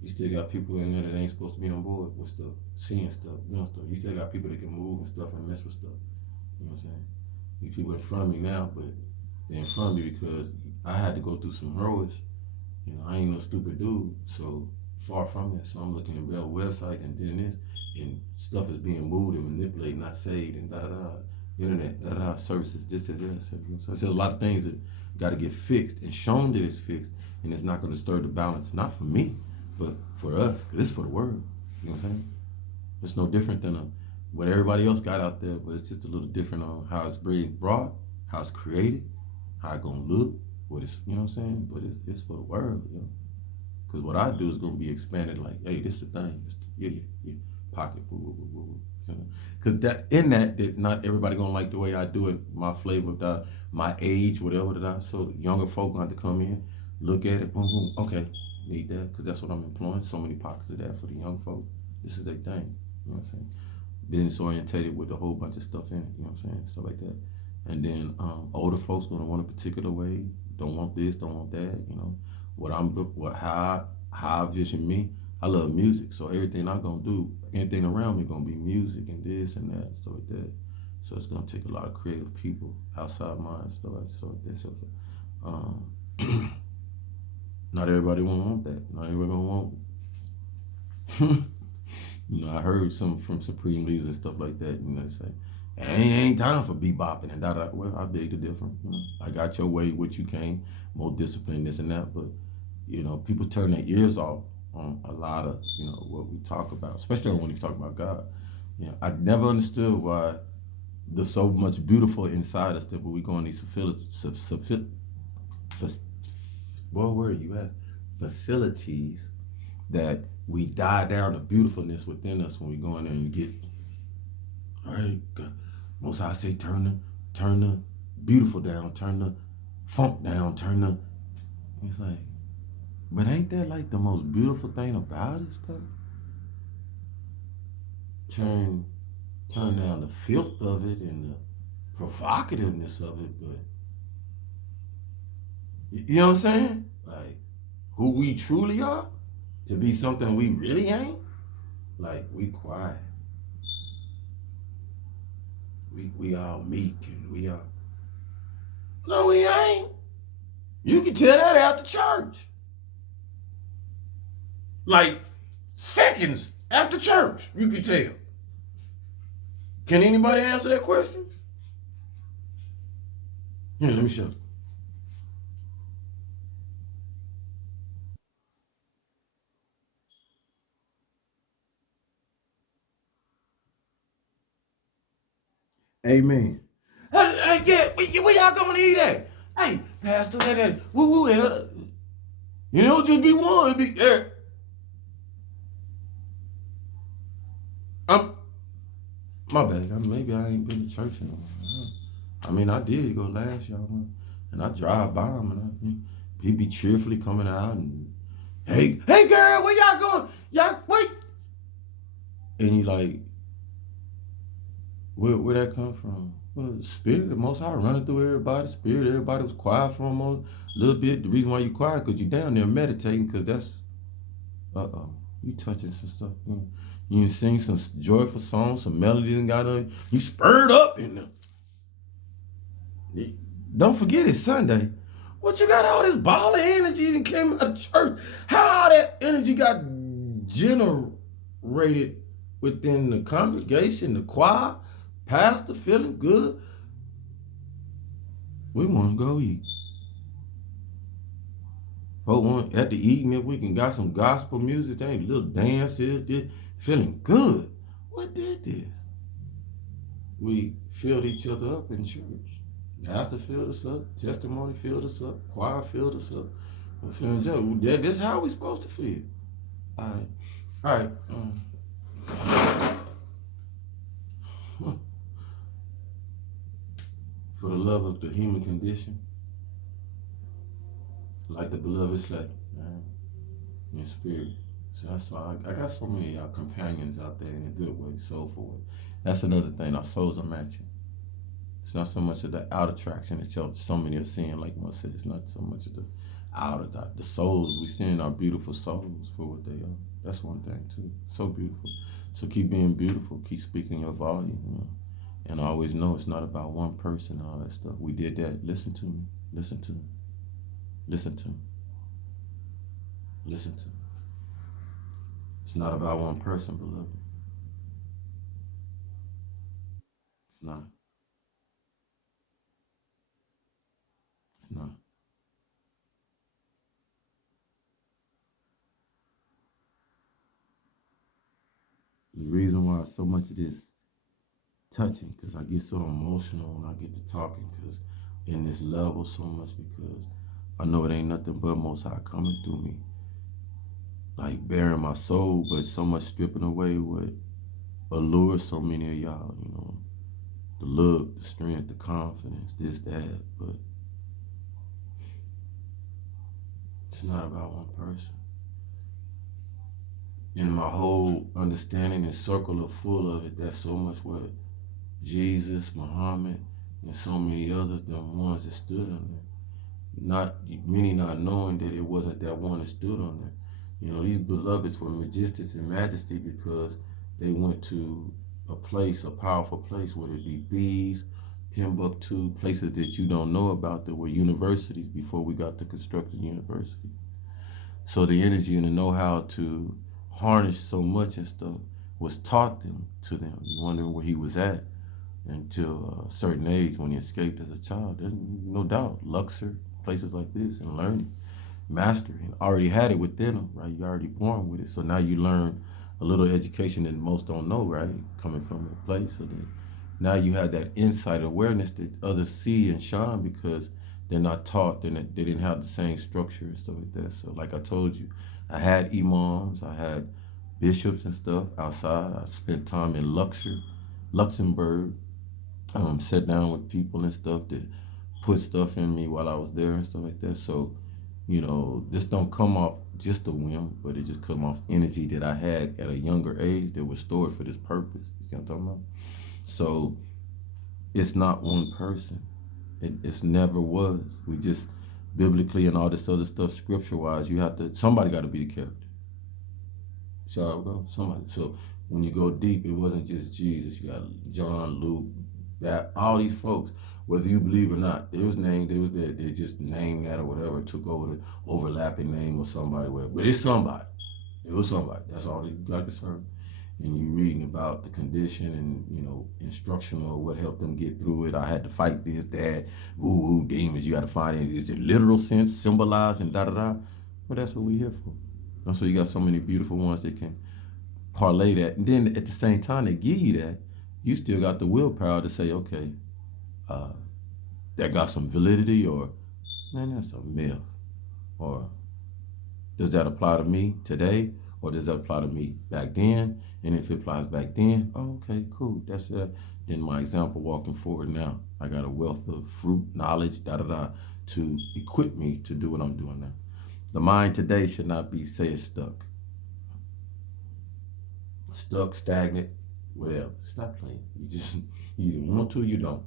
You still got people in there that ain't supposed to be on board with stuff, seeing stuff, doing stuff. You still got people that can move and stuff and mess with stuff. You know what I'm saying? These people in front of me now, but they're in front of me because I had to go through some heroics. I ain't no stupid dude, so far from that. So I'm looking at their website and doing this, and stuff is being moved and manipulated, not saved, and internet, services, this and that. So there's a lot of things that got to get fixed and shown that it's fixed, and it's not going to disturb the balance, not for me, but for us, because it's for the world. You know what I'm saying? It's no different than what everybody else got out there, but it's just a little different on how it's brought, how it's created, how it's going to look, what it's, you know what I'm saying? But it's for the world, Because what I do is going to be expanded like, hey, this is the thing. Yeah. Pocket, because that not everybody going to like the way I do it, my flavor, my age, whatever. So younger folk going to have to come in, look at it, boom, okay, need that, because that's what I'm employing. So many pockets of that for the young folk. This is their thing, you know what I'm saying? Business orientated with a whole bunch of stuff in it, you know what I'm saying? Stuff like that. And then older folks gonna want a particular way, don't want this, don't want that, how I vision me. I love music, so everything I'm gonna do, anything around me gonna be music and this and that, stuff like that. So it's gonna take a lot of creative people outside mine, stuff like that. So not everybody won't want that. Not everybody gonna want. I heard some from Supreme Leaders and stuff like that. They say, ain't time for bebopping and da. Well, I beg to differ. I got your way, what you came, more discipline, this and that. But people turn their ears off on a lot of what we talk about, especially when we talk about God. I never understood why there's so much beautiful inside us that when we go on these facilities that we die down the beautifulness within us when we go in there and get, all right, God. Most I say turn the beautiful down, turn the funk down, it's like, but ain't that like the most beautiful thing about it, stuff? Turn down the filth of it and the provocativeness of it, but you know what I'm saying? Like, who we truly are, to be something we really ain't. Like, we quiet. We all meek and we are. No, we ain't. You can tell that after church. Like, seconds after church, you can tell. Can anybody answer that question? Here, let me show you. Amen. Yeah, where y'all going to eat at? Hey, Pastor, that woo-woo. Just be one. I'm my bad. Maybe I ain't been to church in a while. I mean, I did go last year, and I drive by them, and people be cheerfully coming out and hey girl, where y'all going? Y'all wait. And he like, where that come from? Well, the spirit, the Most High running through everybody. Spirit, everybody was quiet for a little bit. The reason why you quiet, because you down there meditating, because that's, you touching some stuff. You sing some joyful songs, some melodies, and got you spurred up in them. Don't forget it's Sunday. What you got all this ball of energy that came out of church? How that energy got generated within the congregation, the choir, pastor feeling good? We want to go eat. Folk want at the eating if we can got some gospel music, ain't little dance here, feeling good. What did this? We filled each other up in church. Pastor filled us up, testimony filled us up, choir filled us up. I'm feeling good. That's how we supposed to feel. All right. For the love of the human condition, like the beloved say, in spirit. So I got so many companions out there in a good way, soulful way. That's another thing. Our souls are matching. It's not so much of the out attraction that so many are seeing, like one said. It's not so much of the out of the souls. We seeing our beautiful souls for what they are. That's one thing too. So beautiful. So keep being beautiful. Keep speaking your volume. And always know it's not about one person and all that stuff. We did that. Listen to me. Listen to me. Listen to me. Listen to me. It's not about one person, beloved. It's not. It's not. The reason why so much of this touching, because I get so emotional when I get to talking, because in this level so much, because I know it ain't nothing but Most High coming through me, like bearing my soul, but so much stripping away what allures so many of y'all, the look, the strength, the confidence, this, that, but it's not about one person. In my whole understanding and circle of full of it, that's so much what Jesus, Muhammad, and so many others, the ones that stood on there. Not many not knowing that it wasn't that one that stood on there. These beloveds were majestics in majesty because they went to a place, a powerful place, whether it be Thebes, Timbuktu, places that you don't know about that were universities before we got to constructed university. So the energy and the know-how to harness so much and stuff was taught to them. You wonder where he was at until a certain age when he escaped as a child. There's no doubt, Luxor, places like this, and learning, mastering, already had it within them, right? You're already born with it. So now you learn a little education that most don't know, right? Coming from a place. So that now you have that insight awareness that others see and shine because they're not taught, they didn't have the same structure and stuff like that. So like I told you, I had imams, I had bishops and stuff outside. I spent time in Luxembourg, sat down with people and stuff that put stuff in me while I was there and stuff like that. So, this don't come off just a whim, but it just come off energy that I had at a younger age that was stored for this purpose. You see what I'm talking about? So it's not one person. It's never was. We just biblically and all this other stuff, scripture wise, somebody got to be the character. See how it goes? Somebody. So when you go deep, it wasn't just Jesus. You got John, Luke, all these folks. Whether you believe or not, they was there. They just named that or whatever, took over the overlapping name of somebody, whatever. But it's somebody. It was somebody. That's all they got concerned. And you reading about the condition and, instructional, what helped them get through it. I had to fight this, that, demons. You got to find it. Is it literal sense, symbolized, and da-da-da? Well, that's what we here for. That's why you got so many beautiful ones that can parlay that. And then at the same time, they give you that. You still got the willpower to say, okay, that got some validity, or, man, that's a myth. Or does that apply to me today? or does that apply to me back then? And if it applies back then, oh, okay, cool. That's then my example walking forward now. I got a wealth of fruit, knowledge, da da da, to equip me to do what I'm doing now. The mind today should not be say it's stuck, stagnant, whatever. Stop playing. You either want to, or you don't.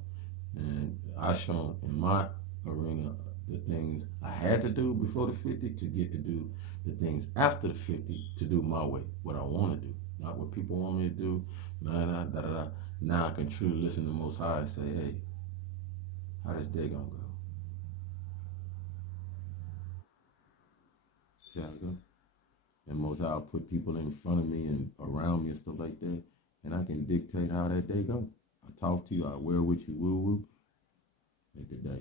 And I shown in my arena the things I had to do before the 50 to get to do the things after the 50 to do my way, what I want to do, not what people want me to do. Nah, nah, da, da, da. Now I can truly listen to the Most High and say, hey, how this day gonna go? See how it go? And Most High will put people in front of me and around me and stuff like that, and I can dictate how that day go. I talk to you, I wear with you, woo woo, make the day.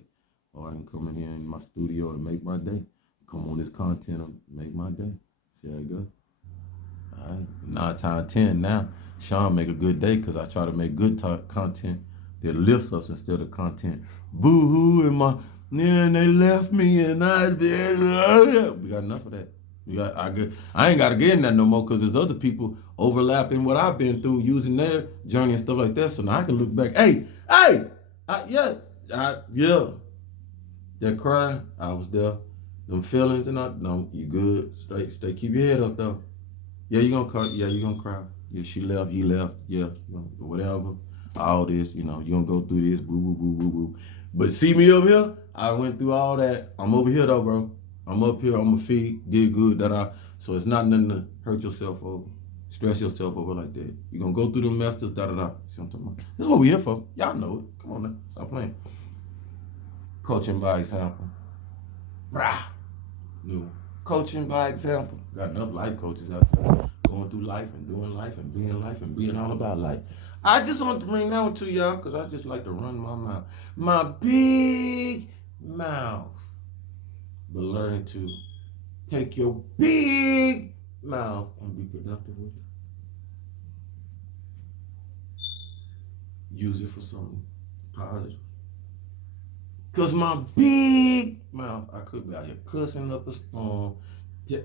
Or I can come in here in my studio and make my day. Come on this content and make my day. See how it go? All right. 9 times 10 now. Sean make a good day because I try to make good content that lifts us instead of content. Boo hoo and and they left me and we got enough of that. I ain't got to get in that no more because there's other people overlapping what I've been through using their journey and stuff like that. So now I can look back. Hey, yeah. That crying, I was there. Them feelings and no, you good. Stay, keep your head up though. Yeah, you gonna cry. Yeah, you gonna cry. Yeah, she left, he left. Yeah, whatever. All this, you gonna go through this. Boo, boo, boo, boo, boo. But see me up here. I went through all that. I'm over here though, bro. I'm up here on my feet. Did good. So it's not nothing to hurt yourself over, stress yourself over like that. You gonna go through the masters. Da da da. See what I'm talking about? This is what we here for. Y'all know it. Come on now. Stop playing. Coaching by example. Brah. No. Coaching by example. Got enough life coaches out there going through life and doing life and being all about life. I just want to bring that one to y'all because I just like to run my mouth. My big mouth. But learning to take your big mouth and be productive with it. Use it for something positive. Because my big mouth, I could be out here cussing up a storm.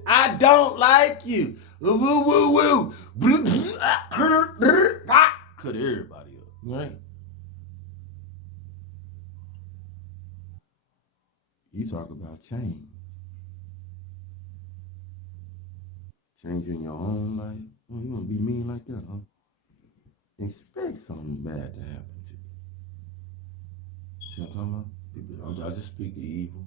I don't like you. Woo, woo, woo. Cut everybody up, right? You talk about change. Changing your own life. Oh, you want to be mean like that, huh? Expect something bad to happen to you. See what I'm talking about? I just speak the evil.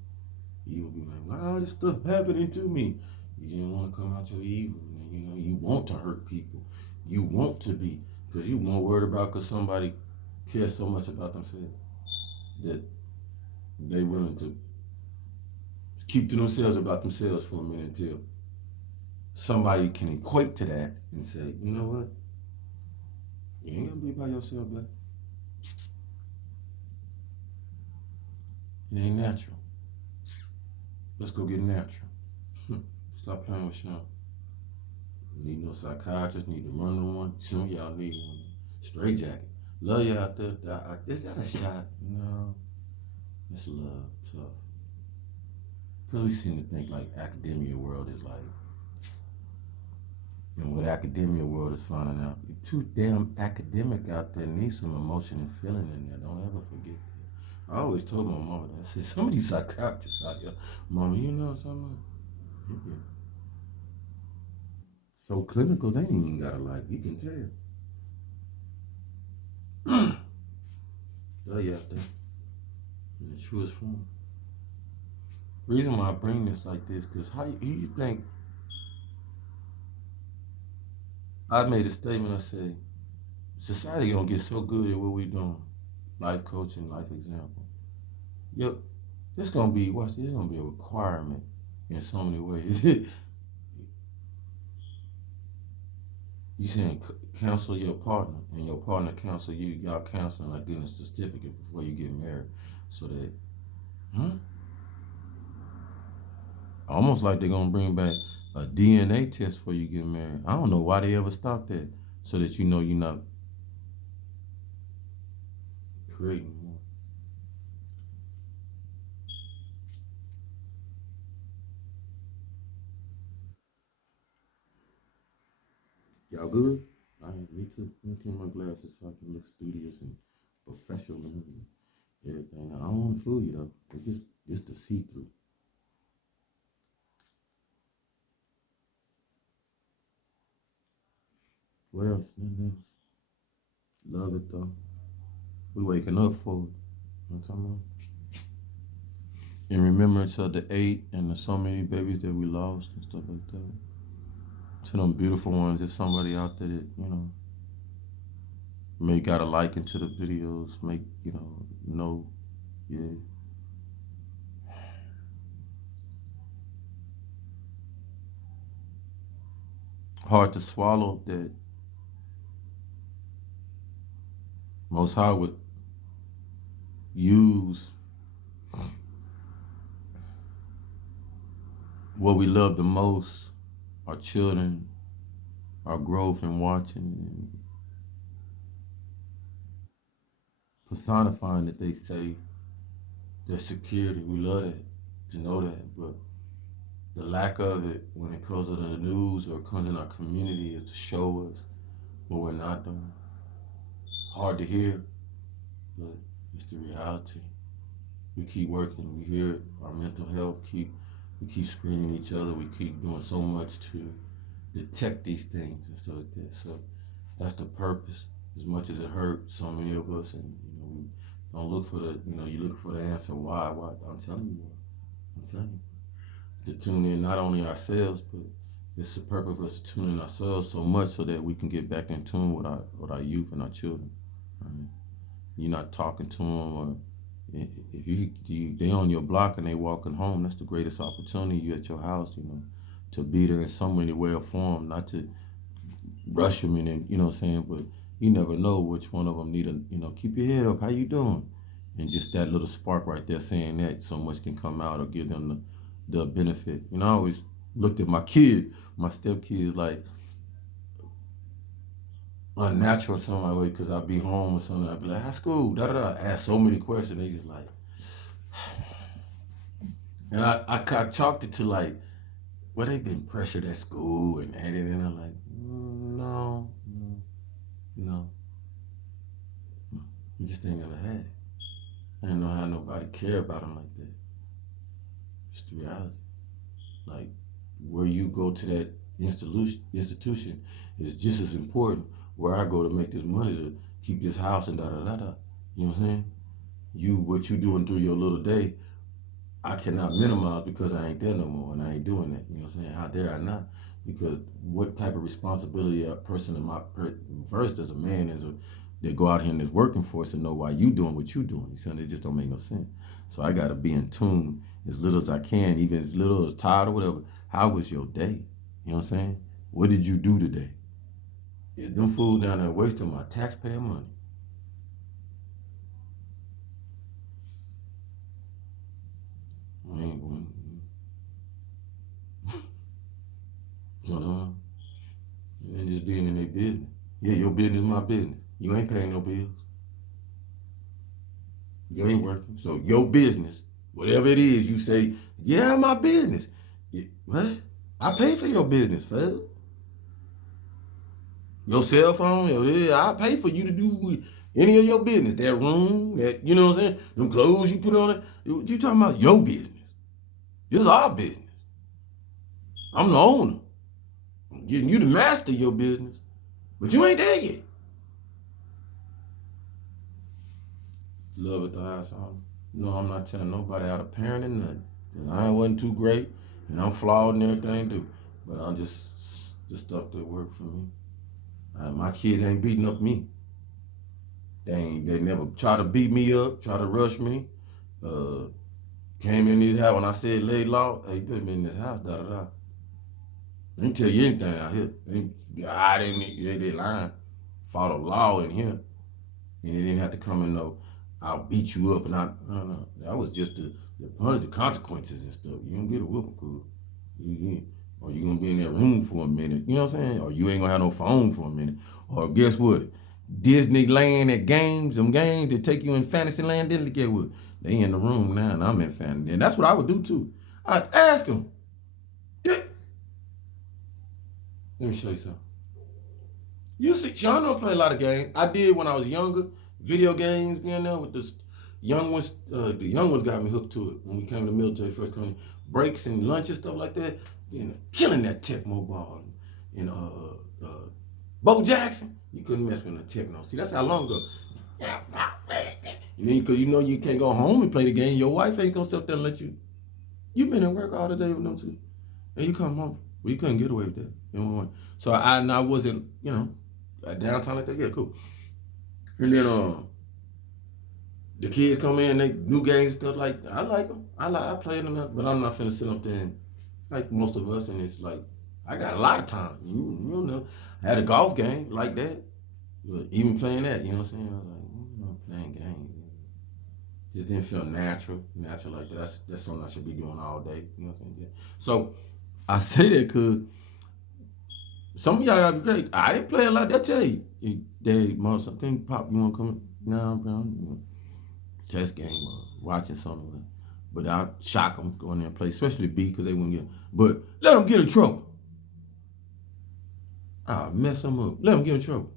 Evil be like, why all this stuff happening to me? You didn't want to come out your evil. You want to hurt people. You want to be, because you more worried about because somebody cares so much about themselves that they willing to keep to themselves about themselves for a minute until somebody can equate to that and say, you know what? You ain't gonna be by yourself, but it ain't natural. Let's go get natural. Stop playing with Sean. Need no psychiatrist, need to run to one. Some of y'all need one. Straight jacket. Love you out there. Is that a shot? No. It's love. Tough. Because we seem to think like academia world is like, what academia world is finding out. You're too damn academic out there. Need some emotion and feeling in there. Don't ever forget that. I always told my mama that. I said, some of these psychiatrists out here, mama, you know what I'm talking about? Yeah. So clinical, they ain't even got a life. You can tell. Oh, yeah, in the truest form. Reason why I bring this like this, because how you think I made a statement, I said, society gonna get so good at what we doing. Life coaching, life example. Yep, it's gonna be, watch this, it's gonna be a requirement in so many ways. You saying counsel your partner and your partner counsel you, y'all counseling like getting a certificate before you get married. So that, almost like they're gonna bring back a DNA test before you get married. I don't know why they ever stopped that. So that you know you're not creating more. Y'all good? All right, me too. Let me clean my glasses so I can look studious and professional and everything. I don't want to fool you though. It's just the see through. What else? Nothing else. Love it though. We waking up for it. You know what I'm talking about? In remembrance of the 8 and the so many babies that we lost and stuff like that. To them beautiful ones, there's somebody out there that, may got a like into the videos, make, know, yeah. Hard to swallow that Most High would use what we love the most, our children, our growth and watching and personifying that they say their security. We love that, to know that, but the lack of it when it comes to the news or it comes in our community is to show us what we're not doing. Hard to hear, but it's the reality. We keep working, we hear it, our mental health, we keep screening each other, we keep doing so much to detect these things and stuff like that. So that's the purpose. As much as it hurt so many of us, and we don't look for you look for the answer why. I'm telling you, I'm telling you. To tune in not only ourselves, but it's the purpose of us to tune in ourselves so much so that we can get back in tune with our youth and our children. Right? You're not talking to them, or if they on your block and they walking home, that's the greatest opportunity. You at your house, to be there in some way or form, not to rush them in, you know what I'm saying? But you never know which one of them need a, keep your head up. How you doing? And just that little spark right there saying that so much can come out or give them the benefit. I always looked at my stepkid, like unnatural in some way because I'd be home or something. I'd be like, how's school? Da da da. Ask so many questions. They just like, and I chalked it to like, well, they've been pressured at school and I'm like, no, no. You just ain't never had it. I didn't know how nobody care about them like that. It's the reality. Like where you go to that institution is just as important. Where I go to make this money to keep this house and da da da da. You know what I'm saying? What you doing through your little day, I cannot minimize because I ain't there no more and I ain't doing that. You know what I'm saying? How dare I not? Because what type of responsibility a person in my first as a man is they go out here in this working force and know why you doing what you doing. You see, it just don't make no sense. So I gotta be in tune as little as I can, even as little as tired or whatever. How was your day? You know what I'm saying? What did you do today? Is them fools down there wasting my taxpayer money? I ain't going. Sometimes they just being in their business. Yeah, your business is my business. You ain't paying no bills. You ain't working. So your business, whatever it is, you say, yeah, my business. Yeah, what? I pay for your business, fella. Your cell phone, yeah, I pay for you to do any of your business. That room, that, you know what I'm saying? Them clothes you put on it. What you talking about? Your business. This is our business. I'm the owner. I'm getting you to master your business. But you ain't there yet. Love at the house. No, I'm not telling nobody how to parent or nothing. Cause I wasn't too great, and I'm flawed and everything too. But I'm just the stuff that worked for me. My kids ain't beating up me. They never try to beat me up, try to rush me. Uh, Came in this house when I said lay law. Hey, you put me in this house, da da da. I didn't tell you anything out here. I didn't. They lying. Follow law in here, and they didn't have to come and know. I'll beat you up, and no. That was just the consequences and stuff. You don't get a whooping cool. Or you gonna be in that room for a minute. You know what I'm saying? Or you ain't gonna have no phone for a minute. Or guess what? Disneyland at them games that take you in Fantasyland, didn't get what? They in the room now, and I'm in Fantasyland. And that's what I would do too. I'd ask them. Yeah. Let me show you something. You see, Sean don't play a lot of games. I did when I was younger. Video games being there with the young ones. The young ones got me hooked to it when we came to the military first coming. Breaks and lunch and stuff like that. Killing that Tecmo ball and Bo Jackson. You couldn't mess with a Tecmo. See, that's how long ago. And then, because you know you can't go home and play the game, your wife ain't gonna sit there and let you. You've been at work all the day with them too, and you come home. Well, you couldn't get away with that. You know, so I wasn't, downtown like that. Yeah, cool. And then the kids come in, they new games and stuff like that. I like them. I play them, but I'm not finna sit up there and, like most of us, and it's like I got a lot of time. You know, I had a golf game like that. But even playing that, you know what I'm saying? I was like, playing games. Just didn't feel natural like that. That's something I should be doing all day. You know what I'm saying? So I say that because some of y'all gotta be great. I didn't play a lot. They'll tell you. Something pop, you wanna come now, bro? Chess game or watching something. But I'll shock them, go in there and play, especially B because they wouldn't get. But let them get in trouble. I'll mess them up. Let them get in trouble.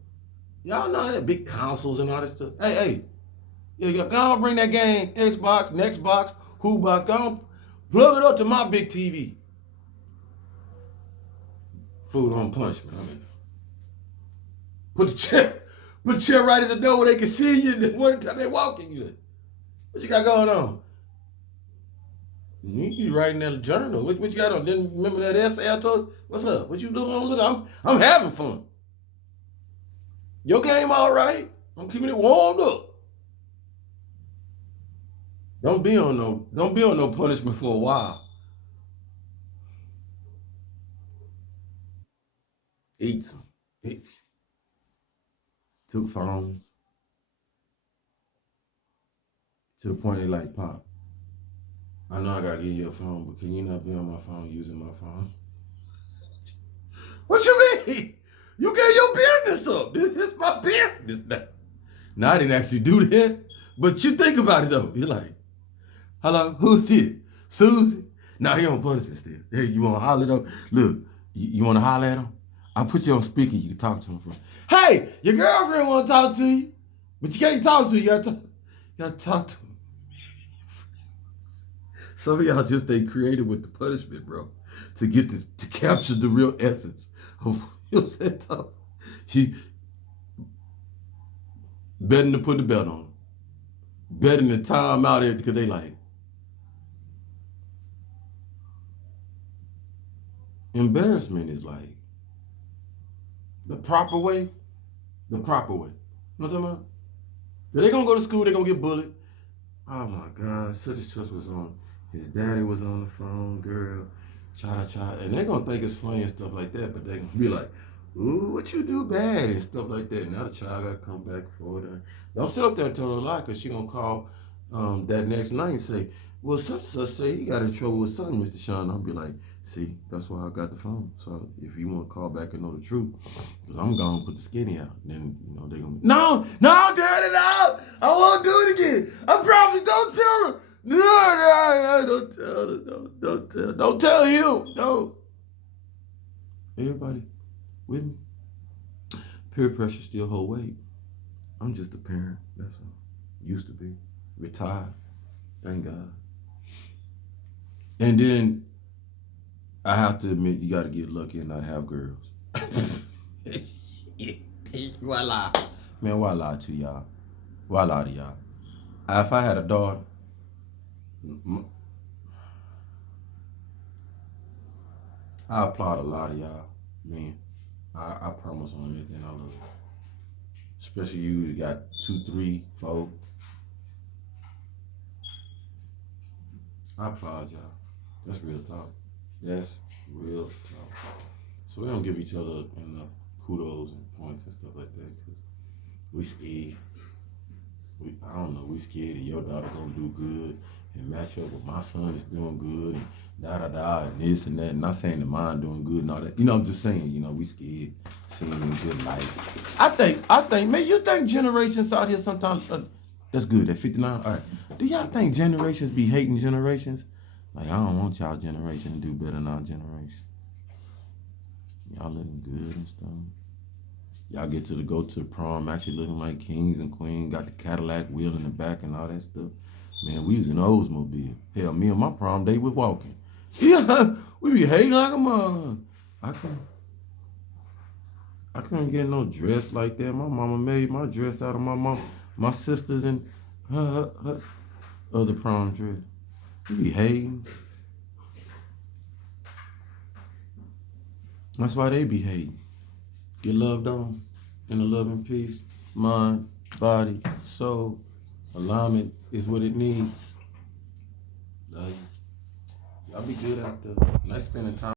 Y'all know that big consoles and all that stuff. Hey. Yeah, go on, bring that game, Xbox, Nextbox, Whobox, go on, plug it up to my big TV. Food on punishment. I mean, put the chair right at the door where they can see you and one time they walking you. What you got going on? You be writing that journal. What you got on? Didn't remember that essay I told you? What's up? What you doing? Look, I'm having fun. Your game all right. I'm keeping it warmed up. Don't be on no punishment for a while. Eat. Took phones to the point they like, Pop, I know I gotta give you a phone, but can you not be on my phone using my phone? What you mean? You gave your business up. This is my business now. Now I didn't actually do that, but you think about it though. You're like, hello, who's this? Susie? Now he on punishment still. Hey, you want to holler though? Look, you want to holler at him? I'll put you on speaker. You can talk to him. Hey, your girlfriend want to talk to you, but you can't talk to her. You gotta talk to him. Some of y'all just ain't creative with the punishment, bro, to get to capture the real essence of your setup. She better than to put the belt on them. Better than to time out there because they like. Embarrassment is like the proper way. The proper way. You know what I'm talking about? If they gonna go to school, they gonna get bullied. Oh my God, such and such was on. His daddy was on the phone, girl. Cha. And they're gonna think it's funny and stuff like that, but they're gonna be like, ooh, what you do bad and stuff like that. Now the child gotta come back forward. Don't sit up there and tell her a lie, because she gonna call that next night and say, well, such and such say he got in trouble with something, Mr. Sean. I'll be like, see, that's why I got the phone. So if you want to call back and know the truth, because I'm going to put the skinny out. Then, they're going to, no, Daddy, no. I won't do it again. I promise, don't tell her. No, don't tell her. Don't tell him. No. Everybody with me? Peer pressure still hold weight. I'm just a parent. That's all. Used to be. Retired. Thank God. And then I have to admit, you got to get lucky and not have girls. Why lie? Man, why lie to y'all? Why lie to y'all? If I had a daughter, I applaud a lot of y'all. Man, I promise on anything I love. Especially you got 2, 3, 4. I applaud y'all. That's real talk. That's real talk. So we don't give each other enough kudos and points and stuff like that because we scared. I don't know, we scared that your daughter gonna do good and match up with my son is doing good and da and this and that. And not saying that mine doing good and all that. I'm just saying, we scared seeing them good life. I think, man, you think generations out here sometimes, that's good, at 59, all right. Do y'all think generations be hating generations? Like, I don't want y'all generation to do better than our generation. Y'all living good and stuff. Y'all get to go to the prom, actually looking like kings and queens. Got the Cadillac wheel in the back and all that stuff. Man, we was in Oldsmobile. Hell, me and my prom date was walking. Yeah, we be hating like a mother. I couldn't get no dress like that. My mama made my dress out of my sisters and her other prom dress. We be hating. That's why they be hating. Get loved on in a love and peace. Mind, body, soul. Alignment is what it needs. Love you. Y'all be good out there. Nice spending time.